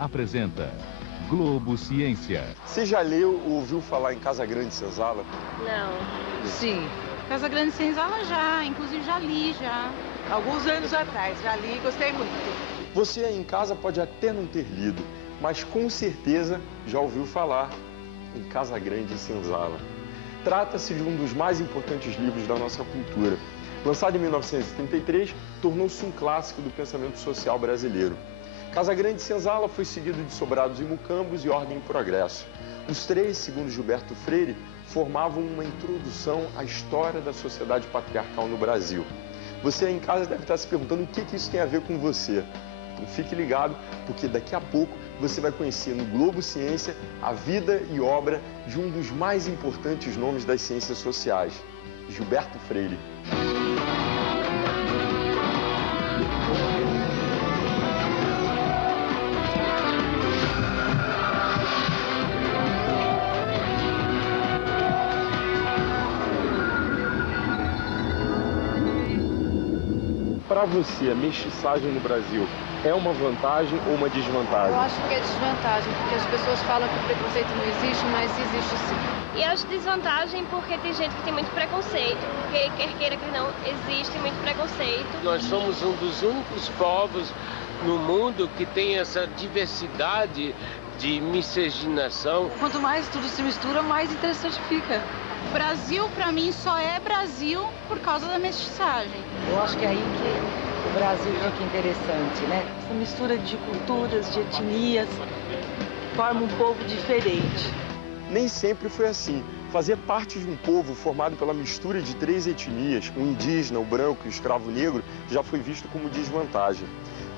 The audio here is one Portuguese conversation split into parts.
apresenta Globo Ciência. Você já leu ou ouviu falar em Casagrande Senzala? Não. Sim. Casagrande Senzala já, inclusive já li, já. Alguns anos atrás, já li e gostei muito. Você aí em casa pode até não ter lido, mas com certeza já ouviu falar em Casagrande Senzala. Trata-se de um dos mais importantes livros da nossa cultura. Lançado em 1933, tornou-se um clássico do pensamento social brasileiro. Casagrande Senzala foi seguido de Sobrados e Mucambos e Ordem e Progresso. Os três, segundo Gilberto Freire, formavam uma introdução à história da sociedade patriarcal no Brasil. Você aí em casa deve estar se perguntando o que isso tem a ver com você. Então fique ligado, porque daqui a pouco você vai conhecer no Globo Ciência a vida e obra de um dos mais importantes nomes das ciências sociais, Gilberto Freire. Para você, a mestiçagem no Brasil é uma vantagem ou uma desvantagem? Eu acho que é desvantagem, porque as pessoas falam que o preconceito não existe, mas existe sim. E acho desvantagem porque tem gente que tem muito preconceito, porque quer queira que não, existe muito preconceito. Nós somos um dos únicos povos no mundo que tem essa diversidade de miscigenação. Quanto mais tudo se mistura, mais interessante fica. Brasil, pra mim, só é Brasil por causa da mestiçagem. Eu acho que é aí que o Brasil fica interessante, né? Essa mistura de culturas, de etnias, forma um povo diferente. Nem sempre foi assim. Fazer parte de um povo formado pela mistura de três etnias, o indígena, o branco e o escravo negro, já foi visto como desvantagem.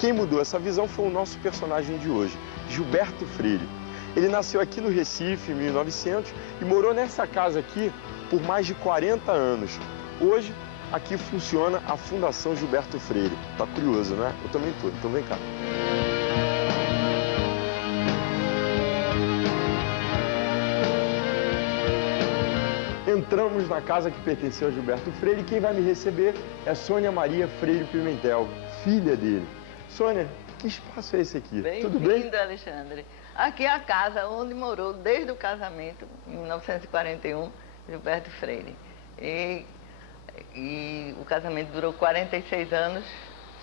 Quem mudou essa visão foi o nosso personagem de hoje, Gilberto Freire. Ele nasceu aqui no Recife, em 1900, e morou nessa casa aqui por mais de 40 anos. Hoje, aqui funciona a Fundação Gilberto Freire. Tá curioso, não é? Eu também tô, então vem cá. Entramos na casa que pertenceu a Gilberto Freire e quem vai me receber é Sônia Maria Freire Pimentel, filha dele. Sônia, que espaço é esse aqui? Tudo bem? Bem-vindo, Alexandre. Aqui é a casa onde morou desde o casamento, em 1941, Gilberto Freire. E o casamento durou 46 anos,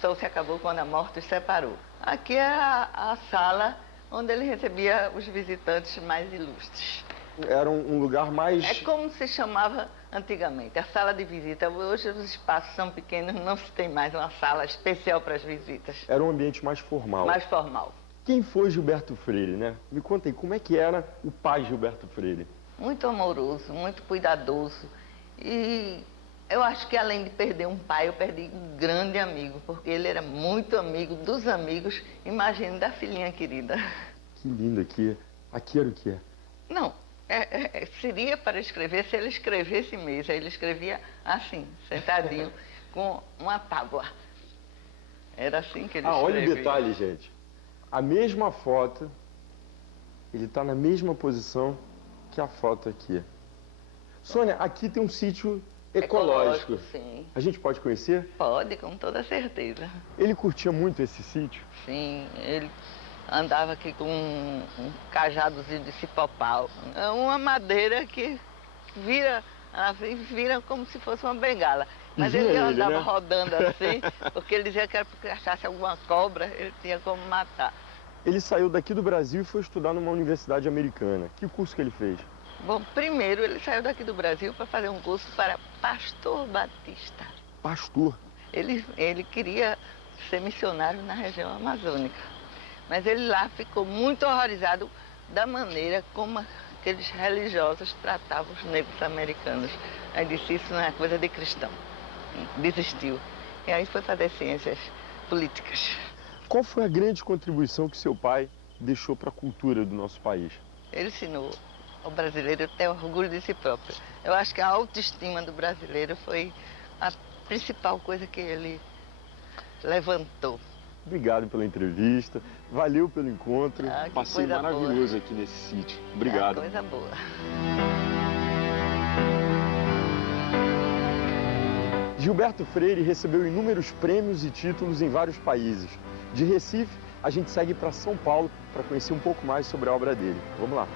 só se acabou quando a morte os separou. Aqui é a sala onde ele recebia os visitantes mais ilustres. Era um lugar mais... É como se chamava antigamente, a sala de visita. Hoje os espaços são pequenos, não se tem mais uma sala especial para as visitas. Era um ambiente mais formal. Mais formal. Quem foi Gilberto Freire, né? Me conta aí, como é que era o pai Gilberto Freire? Muito amoroso, muito cuidadoso. E eu acho que além de perder um pai, eu perdi um grande amigo, porque ele era muito amigo dos amigos, imagine, da filhinha querida. Que lindo aqui. Aqui era o quê? Não, seria para escrever se ele escrevesse mesmo. Ele escrevia assim, sentadinho, com uma tábua. Era assim que ele escrevia. Olha o detalhe, gente. A mesma foto, ele está na mesma posição que a foto aqui. Sônia, aqui tem um sítio ecológico. Sim. A gente pode conhecer? Pode, com toda certeza. Ele curtia muito esse sítio? Sim, ele andava aqui com um cajadozinho de cipó-pau. É uma madeira que vira como se fosse uma bengala. Mas ele andava, né, rodando assim, porque ele dizia que era porque achasse alguma cobra, ele tinha como matar. Ele saiu daqui do Brasil e foi estudar numa universidade americana. Que curso que ele fez? Bom, primeiro ele saiu daqui do Brasil para fazer um curso para pastor batista. Pastor? Ele queria ser missionário na região amazônica. Mas ele lá ficou muito horrorizado da maneira como aqueles religiosos tratavam os negros americanos. Aí disse, isso não é coisa de cristão. Desistiu. E aí foi fazer ciências políticas. Qual foi a grande contribuição que seu pai deixou para a cultura do nosso país? Ele ensinou ao brasileiro a ter orgulho de si próprio. Eu acho que a autoestima do brasileiro foi a principal coisa que ele levantou. Obrigado pela entrevista, valeu pelo encontro. Passei maravilhoso aqui nesse sítio. Obrigado. Coisa boa. Gilberto Freire recebeu inúmeros prêmios e títulos em vários países. De Recife, a gente segue para São Paulo para conhecer um pouco mais sobre a obra dele. Vamos lá.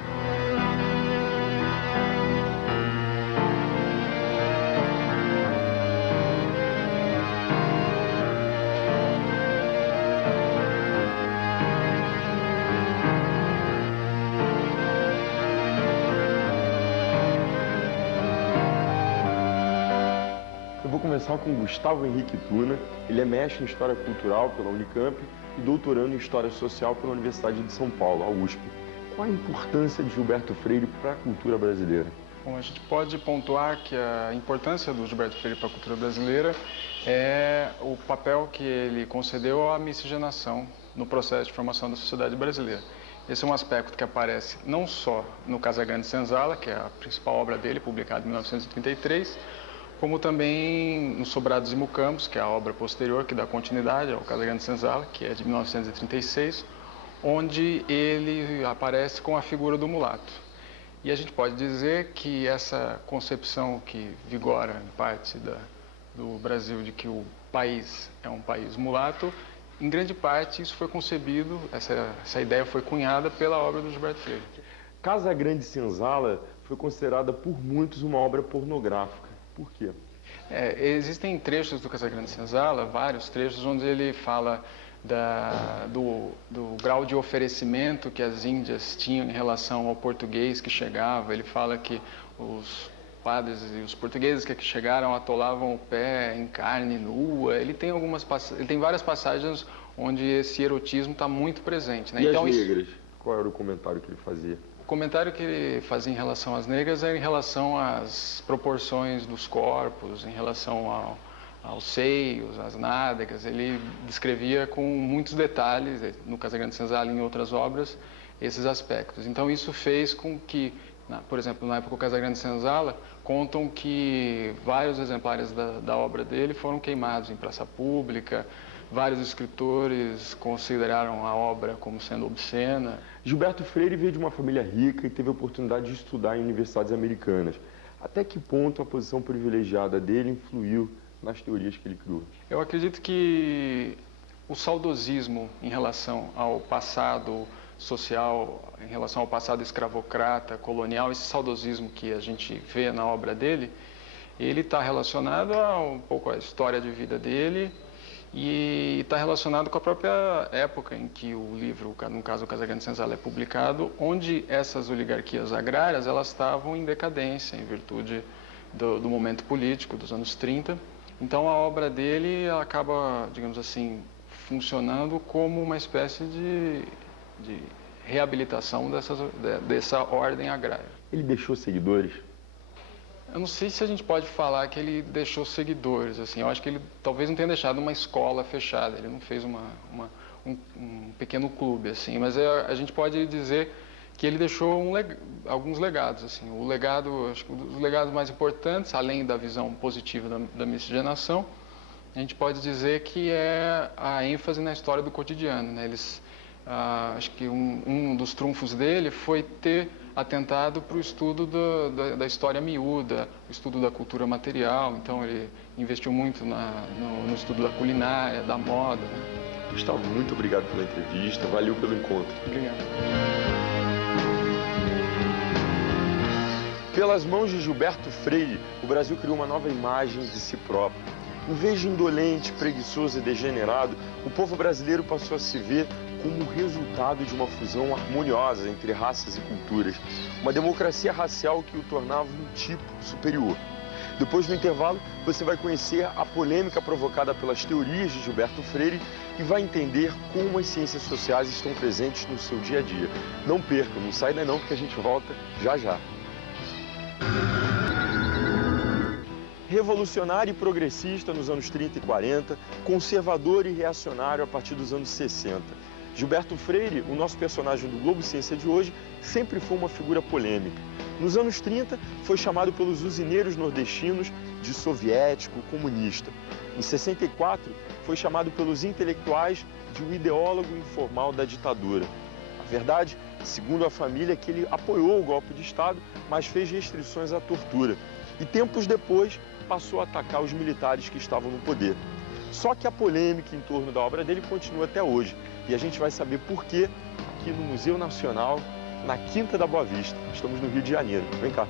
Vou começar com Gustavo Henrique Tuna. Ele é mestre em História Cultural pela Unicamp e doutorando em História Social pela Universidade de São Paulo, a USP. Qual a importância de Gilberto Freire para a cultura brasileira? Bom, a gente pode pontuar que a importância do Gilberto Freire para a cultura brasileira é o papel que ele concedeu à miscigenação no processo de formação da sociedade brasileira. Esse é um aspecto que aparece não só no Casagrande Senzala, que é a principal obra dele, publicada em 1933, como também no Sobrados e Mucambos, que é a obra posterior que dá continuidade ao Casagrande Senzala, que é de 1936, onde ele aparece com a figura do mulato. E a gente pode dizer que essa concepção que vigora em parte do Brasil de que o país é um país mulato, em grande parte isso foi concebido, essa ideia foi cunhada pela obra do Gilberto Freire. Casagrande Senzala foi considerada por muitos uma obra pornográfica. Por quê? Existem trechos do Casagrande Senzala, vários trechos, onde ele fala do grau de oferecimento que as índias tinham em relação ao português que chegava. Ele fala que os padres e os portugueses que aqui chegaram atolavam o pé em carne nua. Ele tem várias passagens onde esse erotismo está muito presente, né? E então, as negras? Qual era o comentário que ele fazia? O comentário que ele fazia em relação às negras é em relação às proporções dos corpos, em relação aos seios, às nádegas. Ele descrevia com muitos detalhes, no Casagrande Senzala e em outras obras, esses aspectos. Então isso fez com que, por exemplo, na época do Casagrande Senzala, contam que vários exemplares da obra dele foram queimados em praça pública. Vários escritores consideraram a obra como sendo obscena. Gilberto Freire veio de uma família rica e teve a oportunidade de estudar em universidades americanas. Até que ponto a posição privilegiada dele influiu nas teorias que ele criou? Eu acredito que o saudosismo em relação ao passado social, em relação ao passado escravocrata, colonial, esse saudosismo que a gente vê na obra dele, ele está relacionado um pouco à história de vida dele, e está relacionado com a própria época em que o livro, no caso o Casagrande Senzala, é publicado, onde essas oligarquias agrárias elas estavam em decadência, em virtude do momento político dos anos 30. Então a obra dele acaba, digamos assim, funcionando como uma espécie de reabilitação dessa ordem agrária. Ele deixou seguidores? Eu não sei se a gente pode falar que ele deixou seguidores, assim. Eu acho que ele talvez não tenha deixado uma escola fechada, ele não fez um pequeno clube, assim. Mas a gente pode dizer que ele deixou alguns legados, assim. Acho que um dos legados mais importantes, além da visão positiva da miscigenação, a gente pode dizer que é a ênfase na história do cotidiano, né? Acho que um dos trunfos dele foi ter atentado para o estudo da história miúda, o estudo da cultura material. Então ele investiu muito no estudo da culinária, da moda, né? Gustavo, muito obrigado pela entrevista, valeu pelo encontro. Obrigado. Pelas mãos de Gilberto Freire, o Brasil criou uma nova imagem de si próprio. Em vez de indolente, preguiçoso e degenerado, o povo brasileiro passou a se ver como resultado de uma fusão harmoniosa entre raças e culturas, uma democracia racial que o tornava um tipo superior. Depois do intervalo, você vai conhecer a polêmica provocada pelas teorias de Gilberto Freire e vai entender como as ciências sociais estão presentes no seu dia a dia. Não perca, não sai daí não, porque a gente volta já já. Revolucionário e progressista nos anos 30 e 40, conservador e reacionário a partir dos anos 60. Gilberto Freire, o nosso personagem do Globo Ciência de hoje, sempre foi uma figura polêmica. Nos anos 30, foi chamado pelos usineiros nordestinos de soviético, comunista. Em 64, foi chamado pelos intelectuais de um ideólogo informal da ditadura. A verdade, segundo a família, é que ele apoiou o golpe de Estado, mas fez restrições à tortura. E tempos depois, passou a atacar os militares que estavam no poder. Só que a polêmica em torno da obra dele continua até hoje. E a gente vai saber por quê aqui no Museu Nacional, na Quinta da Boa Vista. Estamos no Rio de Janeiro. Vem cá.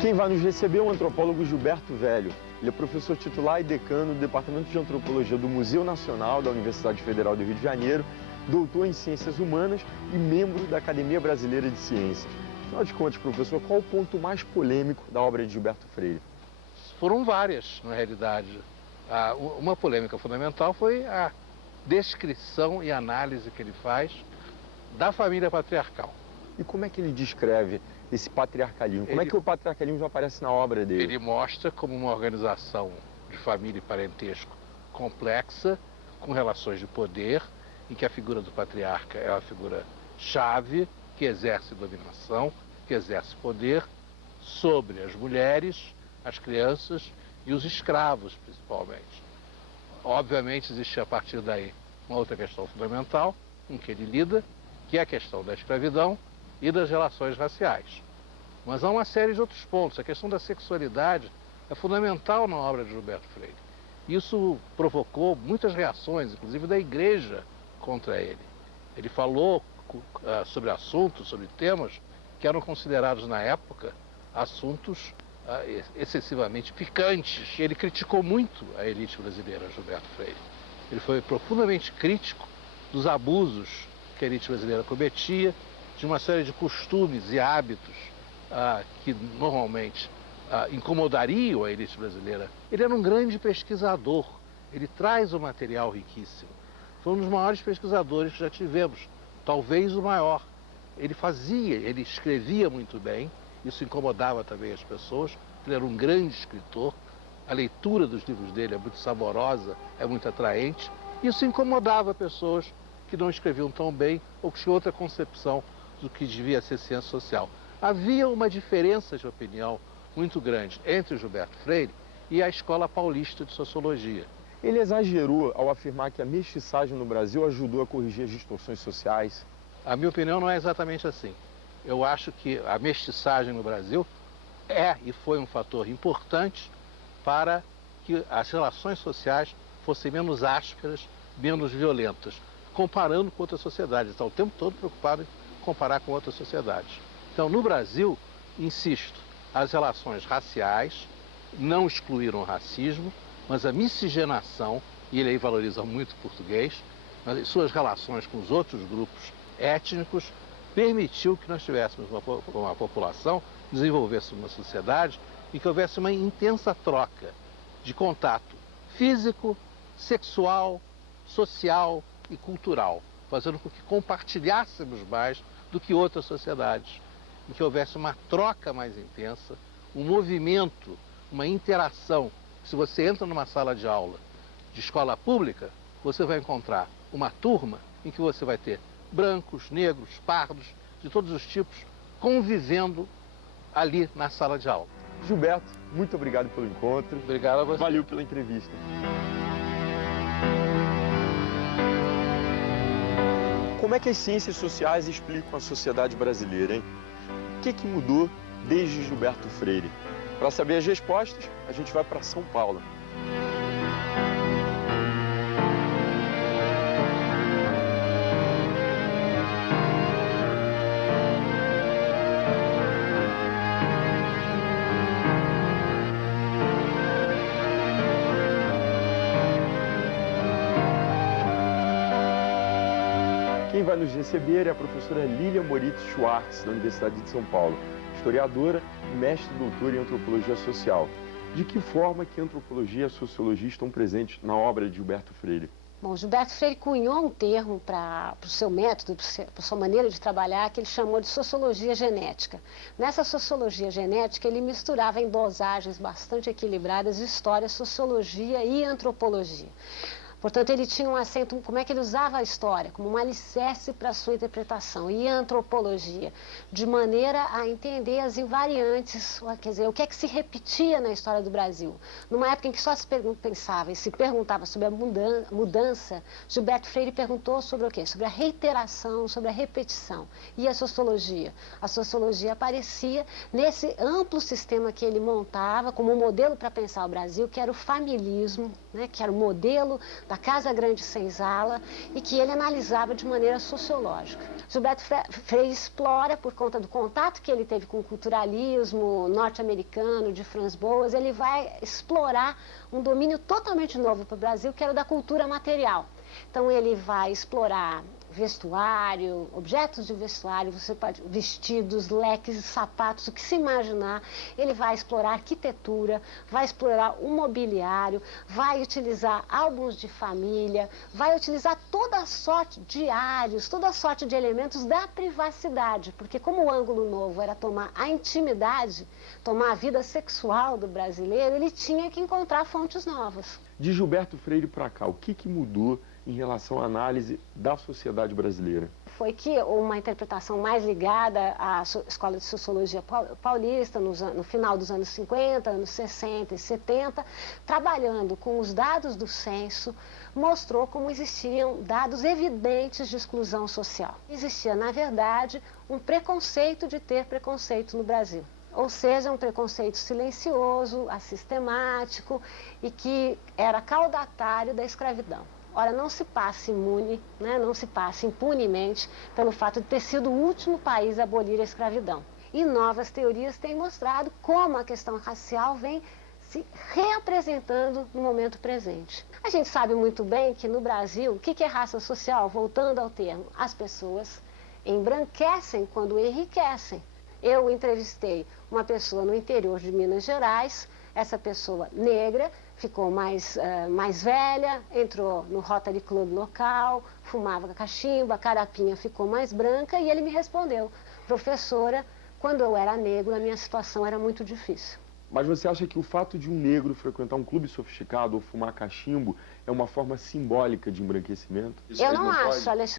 Quem vai nos receber é o antropólogo Gilberto Velho. Ele é professor titular e decano do Departamento de Antropologia do Museu Nacional da Universidade Federal do Rio de Janeiro, doutor em Ciências Humanas e membro da Academia Brasileira de Ciências. Afinal de contas, professor, qual o ponto mais polêmico da obra de Gilberto Freire? Foram várias, na realidade. Uma polêmica fundamental foi a descrição e análise que ele faz da família patriarcal. E como é que ele descreve esse patriarcalismo? Como é que o patriarcalismo aparece na obra dele? Ele mostra como uma organização de família e parentesco complexa, com relações de poder, em que a figura do patriarca é uma figura chave, que exerce dominação, que exerce poder sobre as mulheres, as crianças e os escravos, principalmente. Obviamente, existe a partir daí uma outra questão fundamental com que ele lida, que é a questão da escravidão e das relações raciais. Mas há uma série de outros pontos. A questão da sexualidade é fundamental na obra de Gilberto Freire. Isso provocou muitas reações, inclusive da igreja, contra ele. Ele falou sobre assuntos, sobre temas que eram considerados na época assuntos excessivamente picantes. Ele criticou muito a elite brasileira, Gilberto Freire. Ele foi profundamente crítico dos abusos que a elite brasileira cometia, de uma série de costumes e hábitos que normalmente incomodariam a elite brasileira. Ele era um grande pesquisador, ele traz um material riquíssimo. Foi um dos maiores pesquisadores que já tivemos, talvez o maior. Ele escrevia muito bem, isso incomodava também as pessoas. Ele era um grande escritor, a leitura dos livros dele é muito saborosa, é muito atraente. Isso incomodava pessoas que não escreviam tão bem ou que tinham outra concepção do que devia ser ciência social. Havia uma diferença de opinião muito grande entre o Gilberto Freire e a Escola Paulista de Sociologia. Ele exagerou ao afirmar que a mestiçagem no Brasil ajudou a corrigir as distorções sociais? A minha opinião não é exatamente assim. Eu acho que a mestiçagem no Brasil é e foi um fator importante para que as relações sociais fossem menos ásperas, menos violentas, comparando com outras sociedades. Está o tempo todo preocupado em comparar com outras sociedades. Então, no Brasil, insisto, as relações raciais não excluíram o racismo, mas a miscigenação, e ele aí valoriza muito o português, mas suas relações com os outros grupos étnicos permitiu que nós tivéssemos uma população, desenvolvêssemos uma sociedade em que houvesse uma intensa troca de contato físico, sexual, social e cultural, fazendo com que compartilhássemos mais do que outras sociedades, em que houvesse uma troca mais intensa, um movimento, uma interação. Se você entra numa sala de aula de escola pública, você vai encontrar uma turma em que você vai ter brancos, negros, pardos, de todos os tipos, convivendo ali na sala de aula. Gilberto, muito obrigado pelo encontro. Obrigado a você. Valeu pela entrevista. Como é que as ciências sociais explicam a sociedade brasileira, hein? O que mudou desde Gilberto Freire? Para saber as respostas, a gente vai para São Paulo. Quem vai nos receber é a professora Lília Moritz Schwartz, da Universidade de São Paulo, historiadora e mestre e doutora em antropologia social. De que forma que a antropologia e a sociologia estão presentes na obra de Gilberto Freire? Bom, Gilberto Freire cunhou um termo para o seu método, para a sua maneira de trabalhar, que ele chamou de sociologia genética. Nessa sociologia genética, ele misturava em dosagens bastante equilibradas história, sociologia e antropologia. Portanto, ele tinha um acento, como é que ele usava a história? Como um alicerce para a sua interpretação. E a antropologia, de maneira a entender as invariantes, quer dizer, o que é que se repetia na história do Brasil. Numa época em que só se pensava e se perguntava sobre a mudança, Gilberto Freire perguntou sobre o quê? Sobre a reiteração, sobre a repetição. E a sociologia? A sociologia aparecia nesse amplo sistema que ele montava como um modelo para pensar o Brasil, que era o familismo, né, que era o modelo da Casa Grande Senzala e que ele analisava de maneira sociológica. Gilberto Freire explora, por conta do contato que ele teve com o culturalismo norte-americano, de Franz Boas, ele vai explorar um domínio totalmente novo para o Brasil, que era o da cultura material. Então ele vai explorar vestuário, objetos de vestuário, você pode, vestidos, leques, sapatos, o que se imaginar. Ele vai explorar arquitetura, vai explorar o mobiliário, vai utilizar álbuns de família, vai utilizar toda a sorte de diários, toda a sorte de elementos da privacidade, porque como o ângulo novo era tomar a intimidade, tomar a vida sexual do brasileiro, ele tinha que encontrar fontes novas. De Gilberto Freire para cá, o que mudou em relação à análise da sociedade brasileira? Foi que uma interpretação mais ligada à Escola de Sociologia Paulista, no final dos anos 50, anos 60 e 70, trabalhando com os dados do censo, mostrou como existiam dados evidentes de exclusão social. Existia, na verdade, um preconceito de ter preconceito no Brasil. Ou seja, um preconceito silencioso, assistemático e que era caudatário da escravidão. Ora, não se passa imune, né, não se passa impunemente pelo fato de ter sido o último país a abolir a escravidão. E novas teorias têm mostrado como a questão racial vem se reapresentando no momento presente. A gente sabe muito bem que no Brasil, o que é raça social? Voltando ao termo, as pessoas embranquecem quando enriquecem. Eu entrevistei uma pessoa no interior de Minas Gerais, essa pessoa negra, ficou mais velha, entrou no Rotary Club local, fumava cachimbo, a carapinha ficou mais branca e ele me respondeu: professora, quando eu era negro a minha situação era muito difícil. Mas você acha que o fato de um negro frequentar um clube sofisticado ou fumar cachimbo é uma forma simbólica de embranquecimento? Eu não acho, Alexandre.